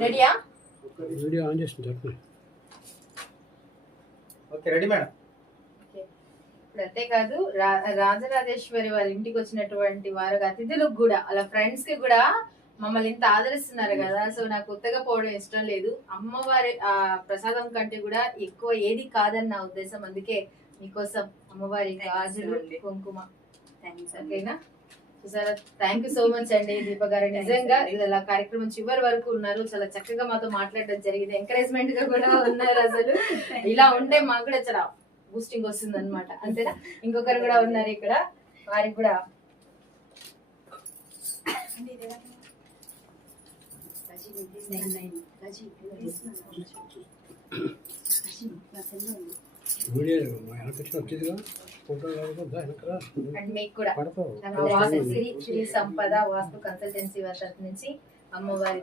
రెడీయా? Video on చేసి చెప్పండి. Okay ready madam. ఇప్పుడు అంతేకాదు రాజరాజేశ్వరి వాళ్ళ ఇంటికి వచ్చినటువంటి వారు అతిథులకు కూడా అలా ఫ్రెండ్స్ కి కూడా మమ్మల్ని ఇంత ఆదరిస్తున్నారు కదా. సో నాకు కొత్తగా పోవడం ఇష్టం లేదు. అమ్మవారి ప్రసాదం కంటే కూడా ఎక్కువ ఏది కాదని నా ఉద్దేశం. అందుకే మీకోసం అమ్మవారి గాజులు కుంకుమ. ఓకేనా? చూసారా? థ్యాంక్ యూ సో మచ్ అండి దీప గారు. నిజంగా ఇలా కార్యక్రమం చివరి వరకు ఉన్నారు. చాలా చక్కగా మాతో మాట్లాడడం జరిగింది. ఎంకరేజ్మెంట్ గా కూడా ఉన్నారు. అసలు ఇలా ఉంటే మాకు కూడా చాలా బూస్టింగ్ వస్తుంది అనమాట. అంతేనా? ఇంకొకరు కూడా ఉన్నారు ఇక్కడ. వారికి కూడా అండ్ మీకు కూడా శ్రీ సంపద వాస్తు కన్సల్టెన్సీ వారి తరఫు నుంచి అమ్మవారి